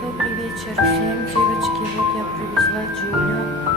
Добрый вечер всем, девочки. Вот я привезла Джулю.